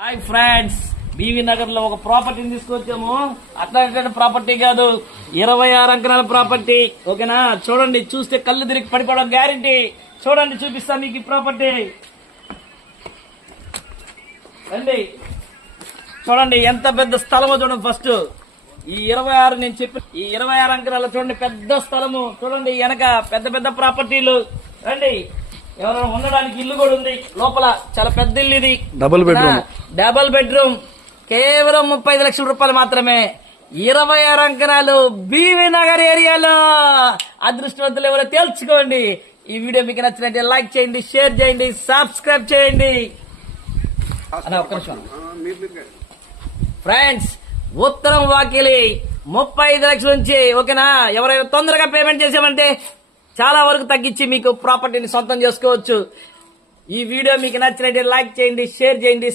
Hi friends, BV Nagar లో ఒక ప్రాపర్టీని తీసుకొచ్చాము. అట్లాంటి ప్రాపర్టీ కాదు, 26 ఎకరాల ప్రాపర్టీ. ఓకేనా? చూడండి, చూస్తే కళ్ళు తిరిగి పడిపోవడం గ్యారంటీ. చూడండి, చూపిస్తా మీకు ఈ ప్రాపర్టీ. రండి, చూడండి ఎంత పెద్ద స్థలమో చూడండి. ఫస్ట్ ఈ 26 నేను చెప్పి ఈ 26 ఎకరాల చూడండి, పెద్ద స్థలము. చూడండి వెనక పెద్ద పెద్ద ప్రాపర్టీలు. రండి, ఎవరైనా ఉండడానికి ఇల్లు కూడా ఉంది లోపల. చాలా పెద్ద ఇల్లు ఇది, డబుల్ బెడ్రూమ్. కేవలం 35 లక్షల రూపాయలు మాత్రమే. 26 ఎకరాలు బీవీ నగర్ ఏరియాలో. అదృష్టవంతులు ఎవరో తెలుసుకోండి. ఈ వీడియో మీకు నచ్చినట్టే లైక్ చేయండి, షేర్ చేయండి, సబ్స్క్రైబ్ చేయండి. ఒక్క నిమిషం ఫ్రెండ్స్, ఉత్తరం వాకిలి 35 లక్షల నుంచి. ఓకేనా? ఎవరైనా తొందరగా పేమెంట్ చేసామంటే చాలా వరకు తగ్గించి మీకు ప్రాపర్టీని సొంతం చేసుకోవచ్చు. ఈ వీడియో మీకు నచ్చినట్టే లైక్ చేయండి, షేర్ చేయండి,